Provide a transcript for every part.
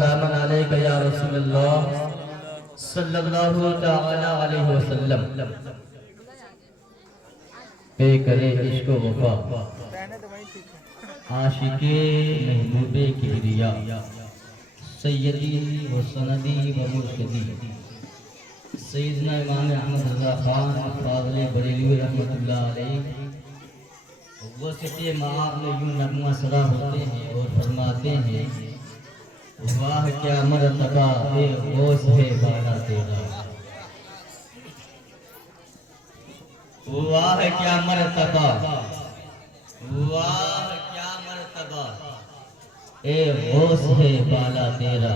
سلام علیکہ یا رسول اللہ صلی اللہ تعالی علیہ وسلم پہ کرے عشق و وفا عاشق محبوب کبریا سیدی و سندی و مرشدی سیدنا امام احمد رضا خان فاضل بریلوی رحمت اللہ علیہ وہ سٹے معاب میں یوں نغمہ سرا ہوتے ہیں اور فرماتے ہیں واہ کیا مرتبہ اے غوث ہے بالا تیرا، واہ کیا مرتبہ، واہ کیا مرتبہ اے غوث ہے بالا تیرا،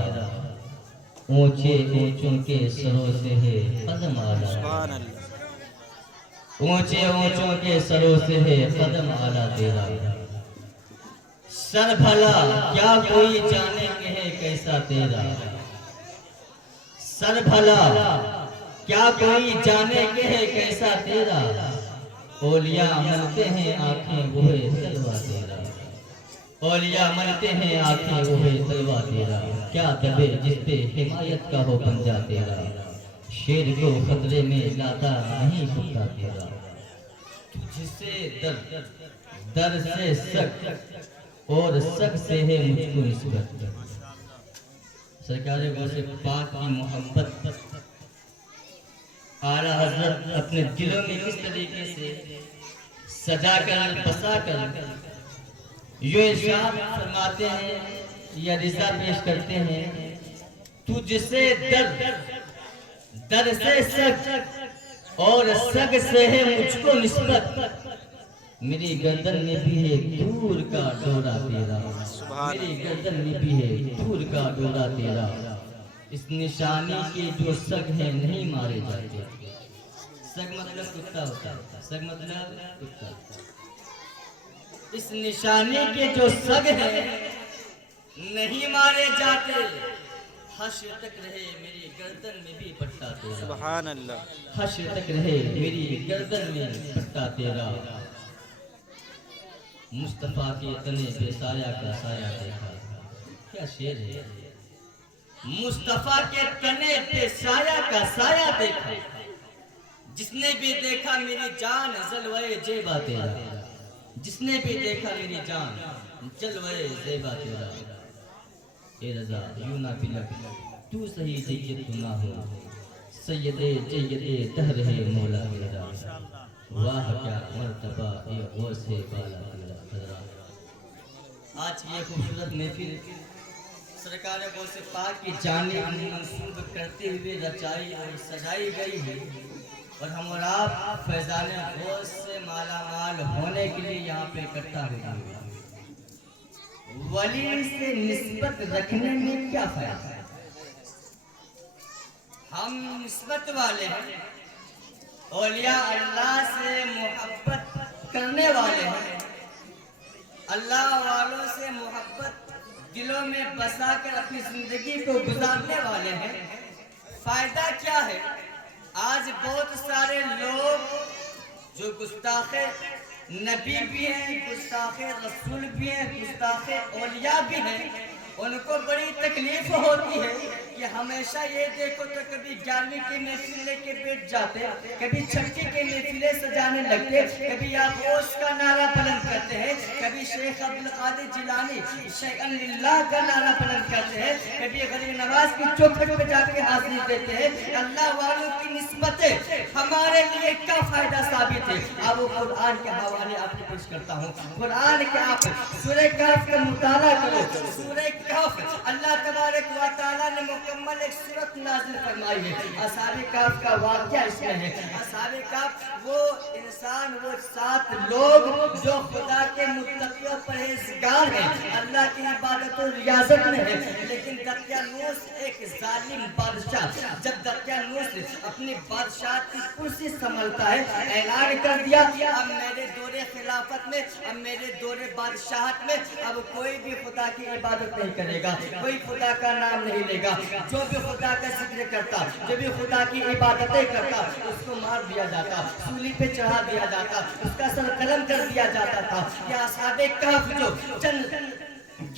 اونچے اونچوں کے سروں سے ہے قدم آلا، اونچے اونچوں کے سروں سے ہے قدم آلا تیرا، سر بھلا کیا کوئی جانے کہ ہے کیسا تیرا، سر بھلا کیا کوئی جانے کہ ہے کیسا تیرا، اولیاء ملتے ہیں آنکھیں وہ ہے تلوہ تیرا، اولیاء ملتے ہیں آنکھیں وہ ہے تلوہ تیرا، کیا دبے جس پہ حمایت کا ہو پنجہ تیرا، شیر کو خطرے میں لاتا نہیں کتا تیرا، تجھ سے در سے سک اور سک سے ہے مجھ کو نسبت، سرکار غوث پاک کی محبت اعلیٰ حضرت اپنے دلوں میں کس طریقے سے سجا کر بسا کر یوں ارشاد فرماتے ہیں یا رضا پیش کرتے ہیں، تجھ سے در سے سک اور سک سے ہے مجھ کو نسبت، میری گردن میں بھی ہے دور کا ڈورا تیرا، میری گردن میں بھی ہے دور کا ڈورا تیرا، اس نشانی کے جو سگ ہیں نہیں مارے جاتے، سگ مطلب کتا ہوتا ہے، سگ مطلب کتا، اس نشانی کے جو سگ ہیں نہیں مارے جاتے، حشر تک رہے میری گردن میں بھی پٹا تیرا، سبحان اللہ، حشر تک رہے میری گردن میں پٹا تیرا، مصطفیٰ کے تنے پہ سایہ کا سایہ دیکھا، کیا شعر ہے، مصطفیٰ کے تنے پہ سایہ کا سایہ دیکھا، جس نے بھی دیکھا میری جان جلوے جیبا تیرا، جس نے بھی دیکھا میری جان جلوے زیبا تیرا، اے رضا یوں نہ پلک تو صحیح جید تو نہ ہو، سید جید دہر ہے مولا تیرا، واہ کیا مرتبہ اے غوث بالا تیرا۔ آج یہ خوبصورت محفل سرکار غوث پاک کی جانب منسوب کرتے ہوئے رچائی اور سجائی گئی ہے، اور ہم اور آپ فیضان غوث سے مالا مال ہونے کے لیے یہاں پہ اکٹھا ہوئے ہیں۔ ولی سے نسبت رکھنے میں کیا فائدہ ہے؟ ہم نسبت والے ہیں، اولیاء اللہ سے محبت کرنے والے ہیں، اللہ والوں سے محبت دلوں میں بسا کر اپنی زندگی کو گزارنے والے ہیں، فائدہ کیا ہے؟ آج بہت سارے لوگ جو گستاخ نبی بھی ہیں، گستاخ رسول بھی ہیں، گستاخ اولیاء بھی ہیں، ان کو بڑی تکلیف ہوتی ہے کہ ہمیشہ یہ دیکھو تو کبھی 11ویں کی محفل لے کے بیٹھ جاتے، کبھی 6ٹھی کی محفلیں سجانے لگتے، کبھی یا غوث کا نعرہ بلند کرتے ہیں، کبھی شیخ عبدالقادر جیلانی شیئا للہ کا نعرہ بلند کرتے ہیں، کبھی غریب نواز کی چوکھٹ پہ جا کے حاضری دیتے ہیں۔ اللہ والوں کی نسبتیں ہمارے لیے کیا فائدہ ثابت ہے؟ اب وہ قرآن کے حوالے آپ کو پیش کرتا ہوں، قرآن کے آپ سورہ کہف کا مطالعہ کرو، سورہ کہف اللہ تبارک و تعالیٰ نے مکمل ایک سورت نازل فرمائی ہے، اصحاب کہف کا واقعہ اس میں ہے۔ اصحاب کہف وہ انسان، وہ 7 لوگ جو خدا کے متقی و پرہیزگار ہیں، اللہ کی عبادت و ریاضت میں ہیں، لیکن دقیانوس ایک ظالم بادشاہ، جب دقیانوس اپنی بادشاہت کی کرسی سنبھالتا ہے، اعلان کر دیا اب میرے دور خلافت میں، اب میرے دور بادشاہت میں اب کوئی بھی خدا کی عبادت نہیں کرے گا، کوئی خدا کا نام نہیں لے گا، جو بھی خدا کا ذکر کرتا، جو بھی خدا کی عبادتیں کرتا، اس کو مار دیا جاتا، سولی پہ چڑھا دیا جاتا، اس کا سر قلم کر دیا جاتا تھا۔ یہ اصحاب کہف جو چند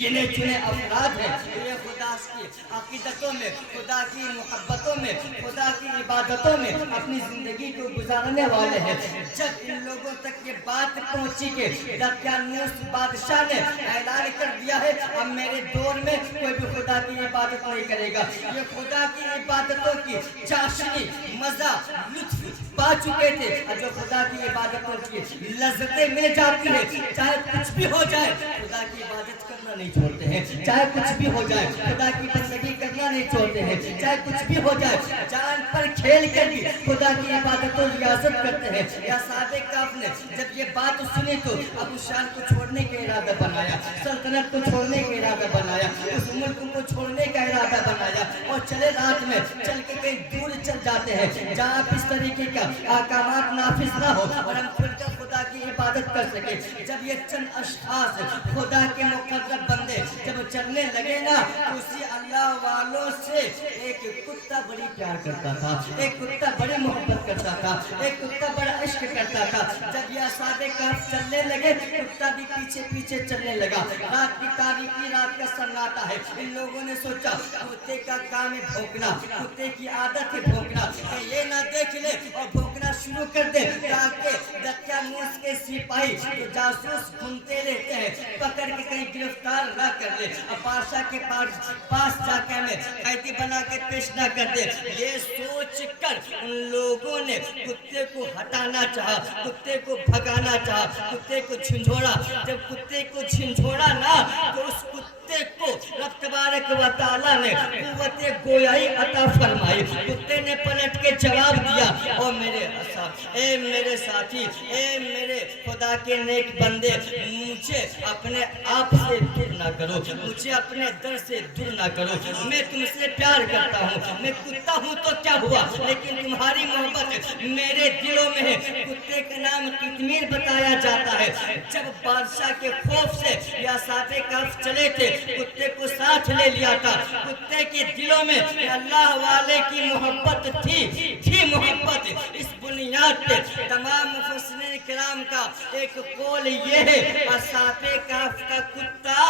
گنے چنے افراد ہیں، یہ خدا اخلاص کی عقیدتوں میں، خدا کی محبتوں میں، خدا کی عبادتوں میں اپنی زندگی کو گزارنے والے ہیں۔ جب ان لوگوں تک یہ بات پہنچی کہ دقیانوس بادشاہ نے اعلان کر دیا ہے اب میرے دور میں کوئی بھی خدا کی عبادت نہیں کرے گا، یہ خدا کی عبادتوں کی چاشنی، مزہ، لطف پا چکے تھے، اور جو خدا کی عبادتوں کی لذتیں مل جاتی ہیں، چاہے کچھ بھی ہو جائے خدا کی عبادت کرنا نہیں چھوڑتے ہیں، چاہے کچھ بھی ہو جائے خدا کی بندگی کرنا نہیں چھوڑتے ہیں، چاہے کچھ بھی ہو جائے جان پر کھیل کر بھی خدا کی عبادت و ریاضت کرتے ہیں۔ یا صحابہ کہف نے جب یہ بات سنی تو ابو شان کو چھوڑنے کا ارادہ بنایا، سلطنت کو چھوڑنے کا ارادہ بنایا، اس ملک کو چھوڑنے کا ارادہ بنایا، اور چلے رات میں چل کے کہیں دور چل جاتے ہیں جہاں اس طریقے کا احکامات نافذ نہ ہو اور ہم کھل کر خدا کی عبادت کر سکے۔ جب یہ چند اشخاص خدا کے مقرب بندے جب چلنے لگے نا تو اسی اللہ والوں سے ایک کتا بڑی پیار کرتا تھا، ایک کتا بڑی محبت کرتا تھا، ایک کتا بڑا عشق کرتا تھا۔ جب یہ اصحاب کہف چلنے لگے کتا بھی پیچھے پیچھے چلنے لگا۔ رات کی تاریکی، رات کا سناٹا ہے، ان لوگوں نے سوچا کتے کا کام ہے بھونکنا، کتے کی عادت ہے بھونکنا، کہ یہ نہ دیکھ لے اور بھونکنا شروع کر دے تاکہ دقیانوس کے سپاہی جو جاسوس گھومتے رہتے ہیں پکڑ کے کہیں گرفتار نہ کر لے، اب بادشاہ کے پاس جا کے ہمیں قیدی بنا کے پیش نہ کر دے۔ یہ سوچ کر ان لوگوں نے کتے کو ہٹانا چاہا، کتے کو بھگانا چاہا، کتے کو جھنجھوڑا۔ جب کتے کو جھنجھوڑا نا تو اس کتے کو رب تبارک و تعالیٰ نے قوت گویائی عطا فرمائی۔ کتے نے پلٹ کے جواب دیا، او میرے اصحاب، اے میرے ساتھی، اے میرے خدا کے نیک بندے، مجھے اپنے آپ سے دور نہ کرو، مجھے اپنے در سے دور نہ کرو، میں تم سے پیار کرتا ہوں، میں کتا ہوں تو کیا ہوا لیکن تمہاری محبت میرے دلوں میں ہے۔ کتے کا نام قطمیر بتایا جاتا ہے۔ جب بادشاہ کے خوف سے یہ اصحاب کہف چلے تھے کتے کو ساتھ لے لیا تھا، کتے کے دلوں میں اللہ والے کی محبت تھی محبت۔ اس بنیاد پہ تمام مفسرین کرام کا ایک قول یہ ہے اصحاب کہف کا کتا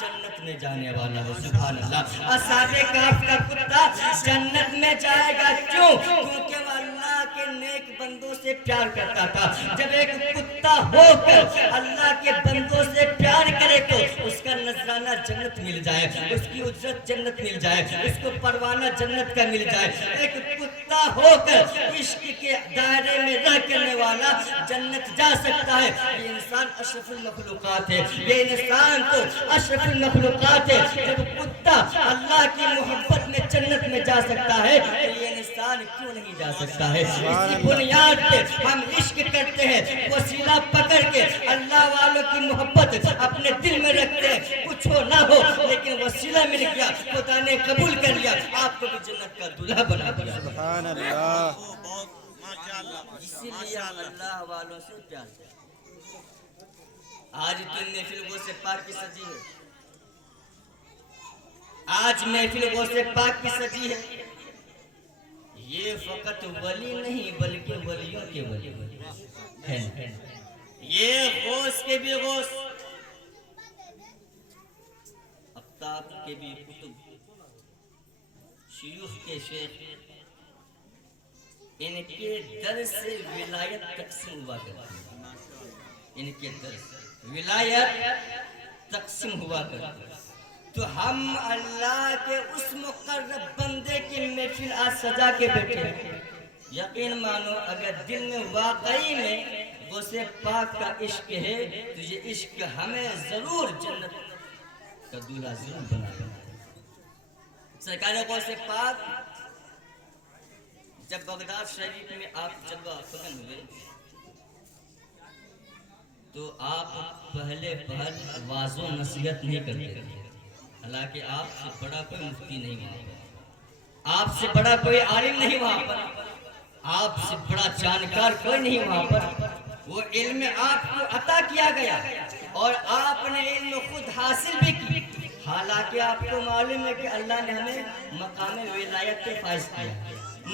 جنت میں جانے والا ہے۔ سبحان اللہ، اصحاب کہف کا کتا جنت میں جائے گا، کیوں؟ کیونکہ وہ اللہ کے نیک بندوں سے پیار کرتا تھا۔ جب ایک کتا ہو کر اللہ کے بندوں سے پیار کرے تو اس کا نذرانہ جنت مل جائے، اس کی اجرت جنت مل جائے، اس کو پروانہ جنت کا مل جائے۔ ایک کتا ہو کر عشق کے دائرے میں رہ کرنے والا جنت جا سکتا ہے۔ یہ انسان اشرف المخلوقات ہے، یہ انسان تو اشرف المخلوقات ہے۔ جب کتا اللہ کی محبت میں جنت میں جا سکتا ہے تو یہ انسان کیوں نہیں جا سکتا ہے؟ اسی بنیاد پہ ہم عشق کرتے ہیں، وسیلہ پکڑ کے اللہ والوں کی محبت اپنے دل میں رکھتے ہیں، کچھ ہو نہ ہو لیکن وسیلہ مل گیا، خدا نے قبول کر لیا، آپ کو بھی جنت کا دلہا بنا دیا۔ سبحان اللہ، اسی لیے ہم اللہ والوں سے پیار کرتے ہیں۔ آج دن محفل غوث پاک کی سجی ہے، آج محفل غوث پاک کی سجی ہے۔ یہ فقط ولی نہیں بلکہ ولیوں کے ولی ہے، یہ غوث کے بھی غوث، اقطاب کے بھی قطب، شیوخ کے شیخ، ان کے در سے ولایت تقسیم ہوا کرتی ہے، ان کے در سے ولایت تقسیم ہوا کرتی ہے۔ تو ہم اللہ کے اس مقرب بندے کی محفل آج سجا کے بیٹھے ہیں۔ یقین مانو اگر دل میں واقعی میں غوث پاک کا عشق ہے تو یہ عشق ہمیں ضرور جنت کا دولہا ضرور بنا دے۔ سرکار غوث پاک جب بغداد شریف میں آپ جلوہ افغان ہوئے تو آپ پہلے واعظ و نصیحت نہیں کرتے تھے، حالانکہ آپ سے بڑا کوئی مفتی نہیں وہاں پر، آپ سے بڑا کوئی عالم نہیں وہاں پر، آپ سے بڑا جانکار کوئی نہیں وہاں پر۔ وہ علم آپ کو عطا کیا گیا اور آپ نے علم خود حاصل بھی کی، حالانکہ آپ کو معلوم ہے کہ اللہ نے ہمیں مقام ولایت پہ فائز کیا،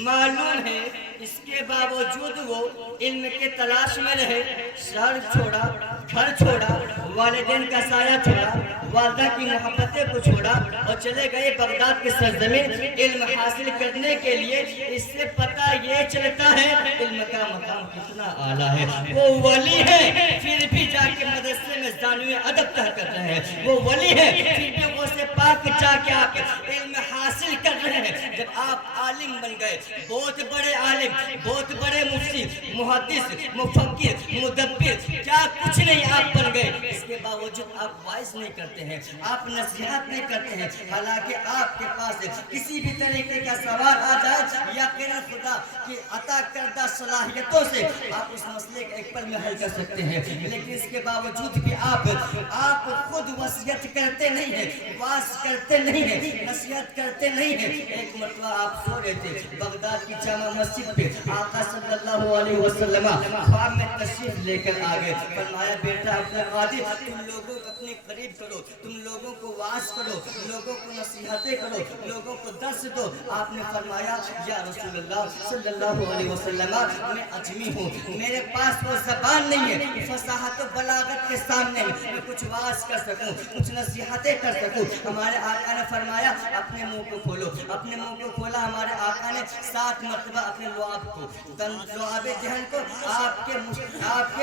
معلوم ہے اس کے باوجود وہ علم کے تلاش میں رہے، شہر چھوڑا، گھر چھوڑا، والدین کا سایہ چھوڑا، والدہ کی محبتیں کو چھوڑا اور چلے گئے بغداد کے سرزمین علم حاصل کرنے کے لیے۔ اس سے پتہ یہ چلتا ہے علم کا مقام کتنا اعلیٰ ہے۔ وہ ولی ہے پھر بھی جا کے مدرسے میں ثانوی ادب تک کر رہے ہیں، وہ ولی ہے پھر بھی غوث پاک جا کے آ کے علم حاصل کر رہے ہیں۔ جب آپ عالم بن گئے، بہت بڑے عالم، بہت بڑے مفتی، محدث، مفکر، مدبر، کیا کچھ نہیں آپ بن گئے، اس کے باوجود آپ وائز نہیں کرتے ہیں، آپ نصیحت نہیں کرتے ہیں، حالانکہ آپ کے پاس کسی بھی طریقے کا سوال آ جائے یقیناً خدا کی عطا کردہ صلاحیتوں سے آپ اس مسئلے کو ایک پل میں حل کر سکتے ہیں، لیکن اس کے باوجود بھی آپ خود وصیت کرتے نہیں ہیں، واز کرتے نہیں ہیں، نصیحت کرتے نہیں ہیں۔ ایک مرتبہ آپ سو رہے تھے بغداد کی جامع مسجد پہ، آقا صلی اللہ علیہ وسلم خواب میں تشریف لے کر آ گئے، فرمایا بیٹا عبد القادر تم لوگوں کو اپنے قریب کرو، تم لوگوں کو واز کرو، لوگوں کو نصیحتیں کرو، لوگوں کو درس دو۔ آپ نے فرمایا یا رسول اللہ صلی اللہ علیہ وسلم میں عجمی ہوں، میرے پاس وہ زبان نہیں ہے فصاحت و بلاغت کے سامنے میں کچھ واز کر سکوں، کچھ نصیحتیں کر سکوں۔ ہمارے آقا نے فرمایا اپنے منہ کو کھولو، اپنے منہ کو کھولا، ہمارے آقا نے 7 مرتبہ اپنے لعاب کو، لعاب دہن کو آپ کے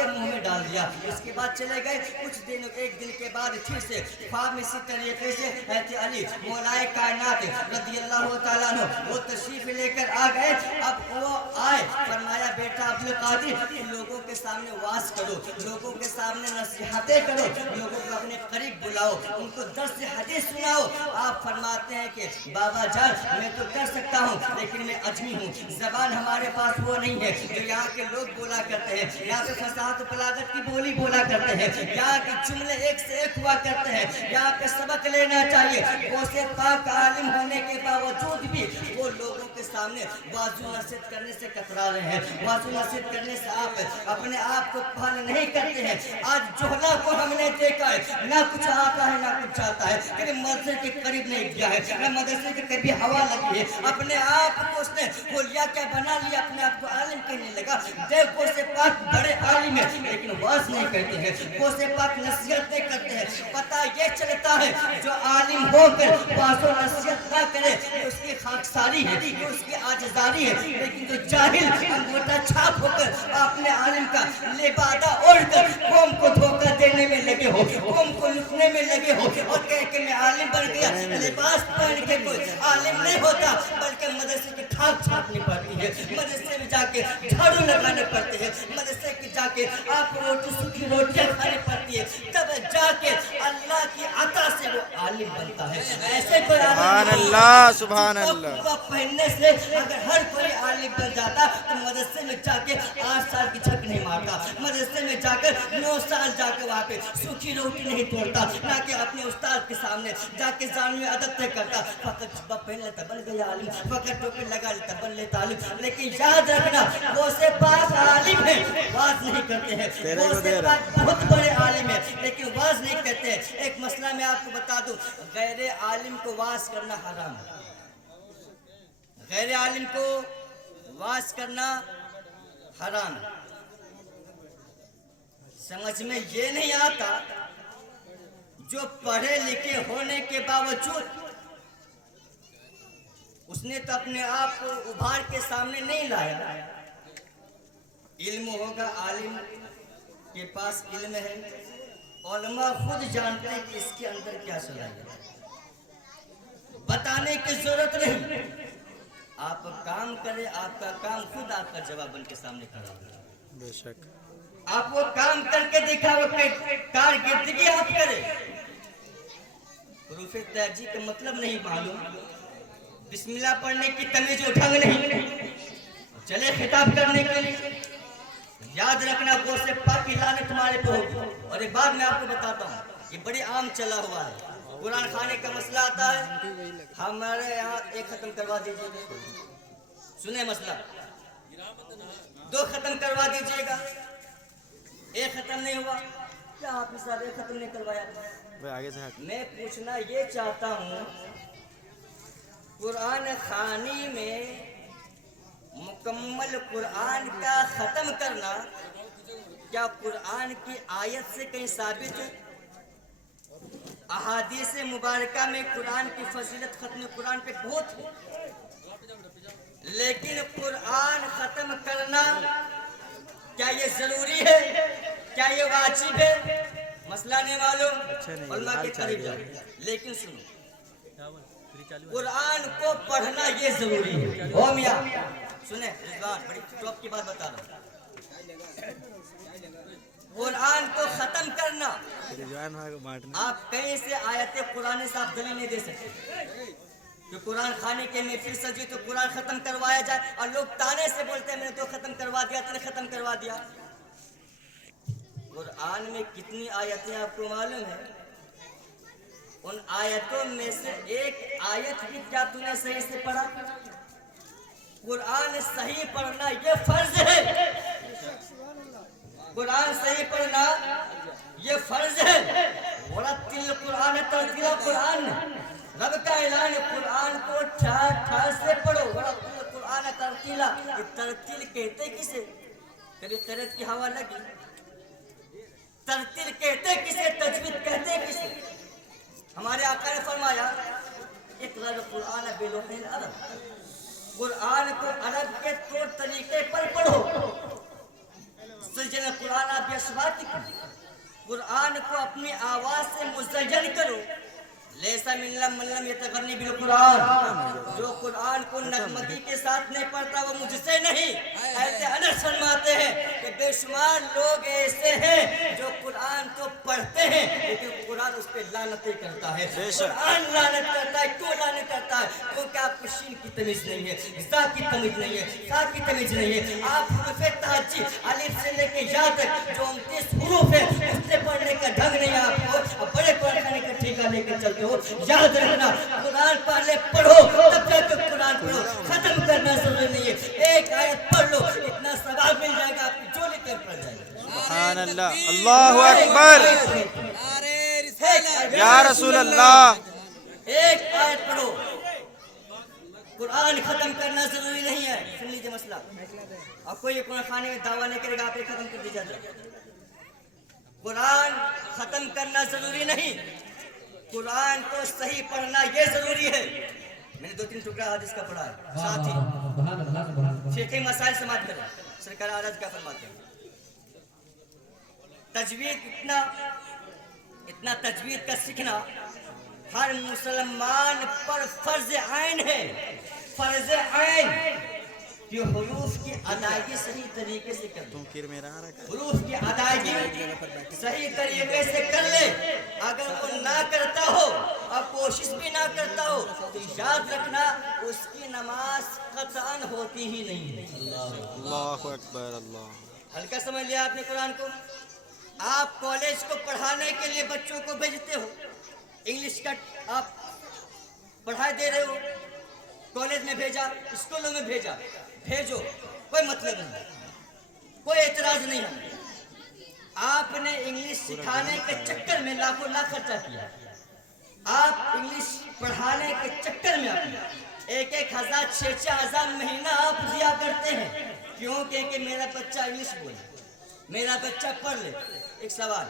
منہ میں ڈال دیا۔ اس کے بعد چلے گئے کچھ دن، ایک دن کے بعد پھر سے خواب میں اسی طریقے سے حضرت علی مولائے کائنات رضی اللہ تعالیٰ عنہ وہ تشریف لے کر آ گئے۔ اب وہ آئے، فرمایا بیٹا عبد القادر لوگوں کے سامنے واز کرو، لوگوں کے سامنے نصیحتیں کرو، لوگوں کو اپنے قریب بلاؤ، ان کو درس حدیث سناؤ۔ آپ فرماتے ہیں کہ بابا جان میں تو کر سکتا ہوں لیکن میں عجمی ہوں، زبان ہمارے پاس وہ نہیں ہے جو یہاں کے لوگ بولا کرتے ہیں، یہاں پہ فصاحت و بلاغت کی بولی بولا کرتے ہیں، یہاں کے جملے ایک سے ایک ہوا کرتے ہیں، یہاں پہ سبق لینا چاہیے۔ غوث پاک عالم ہونے کے باوجود بھی وہ لوگوں کے سامنے واضح نصیحت کرنے سے کترا رہے ہیں، واضح نصیحت کرنے سے آپ اپنے آپ کو پہل نہیں کرتے ہیں۔ آج جوہلا کو ہم نے دیکھا ہے، نہ کچھ آتا ہے نہ کچھ جاتا ہے، کبھی مدرسے کے قریب نہیں گیا ہے، نہ مدرسے کے کبھی ہوا لگی ہے، اپنے آپ کو اس نے بولیا کیا بنا لیا، اپنے آپ کو عالم کہنے لگا۔ دیکھ غوث پاک بڑے عالم ہیں لیکن واز نہیں کرتے ہیں، غوث پاک نصیحت نہیں کرتے ہیں۔ پتہ یہ چلتا ہے جو عالم ہو کر واز و نصیحت نہ کرے اس کی خاکساری ہے، اس کی عاجزاری ہے، لیکن جو جاہل انگوٹھا چھاپ ہو کر اپنے عالم کا لبادہ اوڑھ کر قوم کو دھوکہ دینے میں لگے ہو، قوم کو لٹنے میں لگے ہو اور کہہ کہ میں عالم بن گیا، لباس پہن کے کوئی عالم نہیں ہوتا بلکہ مدرسے کی کھاک چھاپنی پڑتی ہے، مدرسے میں جا کے جھاڑو لگانے پڑتے ہیں، مدرسے کی جا کے آپ روٹی سوکھی روٹیاں کھانی پڑتی ہے، تب جا کے اللہ کی عطا سے وہ عالم بنتا ہے۔ ایسے کوئی سبحان اللہ، سبحان اللہ۔ پہننے سے اگر ہر کوئی عالم بن جاتا تو مدرسے میں جا کے 8 سال کی جھک نہیں مارتا، مدرسے میں جا کر 9 سال جا کے وہاں پہ سوکھی روٹی نہیں توڑتا، نہ کہ اپنے استاد کے سامنے جا کے ثانوی ادب طے کرتا، فقط جبہ پہن لیتا بن گیا عالم، فقط ٹوپی لگا لیتا بن لیتا عالم۔ لیکن یاد رکھنا غوث پاک عالم ہے، واز نہیں کرتے ہیں، غوث پاک بہت بڑے عالم ہیں لیکن واز نہیں کرتے ہیں۔ ایک مسئلہ میں آپ کو بتا دوں، غیر عالم کو واز کرنا حرام ہے، غیر عالم کو واز کرنا حرام ہے۔ سمجھ میں یہ نہیں آتا جو پڑھے لکھے ہونے کے باوجود اس نے تو اپنے آپ کو ابھار کے سامنے نہیں لایا۔ علم ہوگا، عالم کے پاس علم ہے، علماء خود جانتے ہیں کہ اس کے اندر کیا صلاحیت ہے، بتانے کی ضرورت نہیں، آپ کام کریں، آپ کا کام خود آپ کا جواب بن کے سامنے کھڑا ہوگا۔ بے شک آپ وہ کام کر کے دکھاؤ، کارکردگی آپ کریں۔ حروف تہجی کا مطلب نہیں معلوم، بسم اللہ پڑھنے کی تمیز و ڈھنگ نہیں، چلے خطاب کرنے کے لیے۔ یاد رکھنا غوث پاک کی لعنت تمہارے پہ ہوگی۔ اور ایک بات میں آپ کو بتاتا ہوں، یہ بڑی عام چلا ہوا ہے، قرآن خانے کا مسئلہ آتا ہے، ہمارے یہاں ایک ختم کروا دیجیے، سنیں مسئلہ 2 ختم کروا دیجیے گا، ایک ختم نہیں ہوا، کیا حافظ صاحب ایک ختم نہیں کروایا؟ آگے سے ہٹ۔ میں پوچھنا یہ چاہتا ہوں، قرآن خوانی میں مکمل قرآن کا ختم کرنا کیا قرآن کی آیت سے کہیں ثابت ہے؟ احادیث مبارکہ میں قرآن کی فضیلت ختم قرآن پہ بہت ہے، لیکن قرآن ختم کرنا کیا یہ ضروری ہے؟ کیا یہ واجب ہے؟ مسئلہ نہیں معلوم، علماء کے قریب جاؤ، لیکن سنو قرآن کو پڑھنا یہ ضروری ہے۔ او میاں سنیں، رضوان بڑی ٹاپ کی بات بتا رہا ہوں، قرآن کو ختم کرنا آپ کہیں سے آیت قرآن سے آپ دلیل نہیں دے سکتے کہ قرآن خانے کے محفل سجی تو قرآن ختم کروایا جائے، اور لوگ تانے سے بولتے ہیں میں نے تو ختم کروا دیا، تو نے ختم کروا دیا۔ قرآن میں کتنی آیتیں آپ کو معلوم ہے؟ ان آیتوں میں سے ایک آیت بھی کیا تو نے صحیح سے پڑھا؟ قرآن صحیح پڑھنا یہ فرض ہے، قرآن صحیح پڑھنا یہ فرض ہے۔ ورتل قرآن ترتیلا، قرآن رب کا اعلان ہے، قرآن کو ٹھہر ٹھہر سے پڑھو۔ ورتل قرآن ترتیلا، یہ ترتیل کہتے کسے؟ کبھی قرأت کی ہوا لگی؟ ترتیل کہتے کسے؟ تجوید کہتے کسے؟ ہمارے آقا نے فرمایا اقرأ القرآن بلوح العرب، قرآن کو عرب کے طور طریقے پر پڑھو۔ سجن قرآن بیصواتکم، قرآن کو اپنی آواز سے مزین کرو۔ لیسا من لم یتغنی بالقرآن، جو قرآن کو نغمگی کے ساتھ نہیں پڑھتا وہ مجھ سے نہیں۔ ایسے انس فرماتے ہیں کہ بے شمار لوگ ایسے ہیں جو قرآن تو پڑھتے ہیں لیکن قرآن اس پہ لعنتیں کرتا ہے۔ قرآن لعنت کرتا ہے، کیوں لعنت کرتا ہے؟ کیونکہ آپ کو شین کی تمیز نہیں ہے، زا کی تمیز نہیں ہے، سا کی تمیز نہیں ہے۔ آپ حروف تہجی الف سے لے کے یا تک جو 29 حروف ہے اس سے پڑھنے کا ڈھنگ نہیں ہے آپ کو، بڑے قرآن خانے کا ٹھیکہ لے کے چلتے ہو۔ یاد رکھنا قرآن پہلے پڑھو تب جا کے قرآن پڑھو، ختم کرنا ضروری نہیں ہے۔ ایک آیت پڑھ لو اتنا ثواب مل جائے گا، آپ کی جھولی پہ پڑ جائے گا۔ سبحان اللہ، اللہ اکبر، یا رسول اللہ۔ ایک آیت پڑھو، قرآن ختم کرنا ضروری نہیں ہے۔ سن لیجیے مسئلہ، اب کوئی قرآن خانے میں دعویٰ نہیں کرے گا آپ یہ ختم کر دیجیے جائے۔ قرآن ختم کرنا ضروری نہیں، قرآن کو صحیح پڑھنا یہ ضروری ہے۔ میں نے 2-3 ٹکڑا حدیث کا پڑھا ہے، ساتھ ہی فقہی مسائل سماعت کریں۔ سرکار اعظم کیا فرماتے ہیں؟ تجوید اتنا تجوید کا سیکھنا ہر مسلمان پر فرض عین ہے، فرض عین کہ حروف کی ادائیگی صحیح طریقے سے کر لے، حروف کی ادائیگی صحیح طریقے سے کر لے۔ اگر وہ نہ کرتا ہو اور کوشش بھی نہ کرتا ہو تو یاد رکھنا اس کی نماز قطعاً ہوتی ہی نہیں ہے۔ اللہ اکبر، اللہ۔ ہلکا سمجھ لیا آپ نے قرآن کو؟ آپ کالج کو پڑھانے کے لیے بچوں کو بھیجتے ہو، انگلش کا آپ پڑھائی دے رہے ہو، کالج میں بھیجا، اسکولوں میں بھیجا، بھیجو، کوئی مطلب نہیں، کوئی اعتراض نہیں ہے۔ آپ نے انگلش سکھانے کے چکر میں لاکھوں لاکھ خرچہ کیا، آپ انگلش پڑھانے کے چکر میں آپ 1,000 6,000 مہینہ آپ دیا کرتے ہیں، کیوں کہ میرا بچہ انگلش بولے، میرا بچہ پڑھ لے۔ ایک سوال،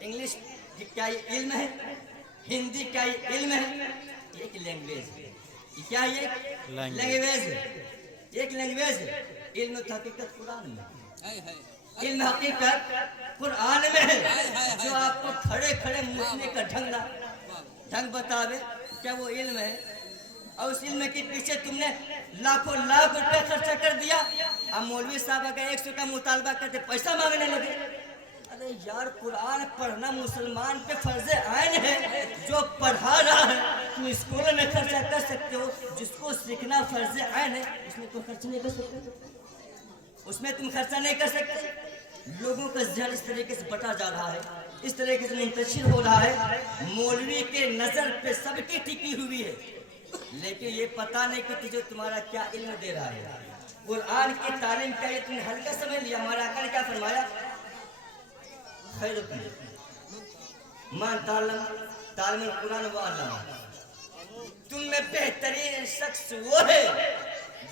انگلش کیا یہ علم ہے؟ ہندی کیا یہ علم ہے؟ ایک لینگویج ہے، یہ کیا یہ لینگویج ہے، ایک لینگویج ہے۔ علم حقیقت قرآن میں ہے، علم حقیقت قرآن میں ہے۔ جو آپ کو کھڑے کھڑے مچنے کا ڈھنگ بتاوے کیا وہ علم ہے؟ اور اس علم کے پیچھے تم نے لاکھوں لاکھ روپے خرچہ کر دیا، اب مولوی صاحب اگر 100 کا مطالبہ کرتے پیسہ مانگنے لگے۔ ارے یار، قرآن پڑھنا مسلمان پہ فرض عین ہے، جو پڑھا رہا ہے تم اسکولوں میں خرچہ کر سکتے ہو، جس کو سیکھنا فرض عین ہے اس میں کوئی خرچ نہیں کر سکتے، اس میں تم خرچہ نہیں کر سکتے۔ لوگوں کا ذہن اس طریقے سے بٹا جا رہا ہے، اس طریقے سے منتشر ہو رہا ہے، مولوی کے نظر پہ سب کی ٹکی ہوئی ہے، لیکن یہ پتہ نہیں کہ تجھے تمہارا کیا علم دے رہا ہے۔ قرآن کی تعلیم کا یہ تم نے ہلکا سمجھ لیا۔ ہمارے آقا نے کیا فرمایا؟ خیرکم من تعلم القرآن وعلمہ، تم میں بہترین شخص وہ ہے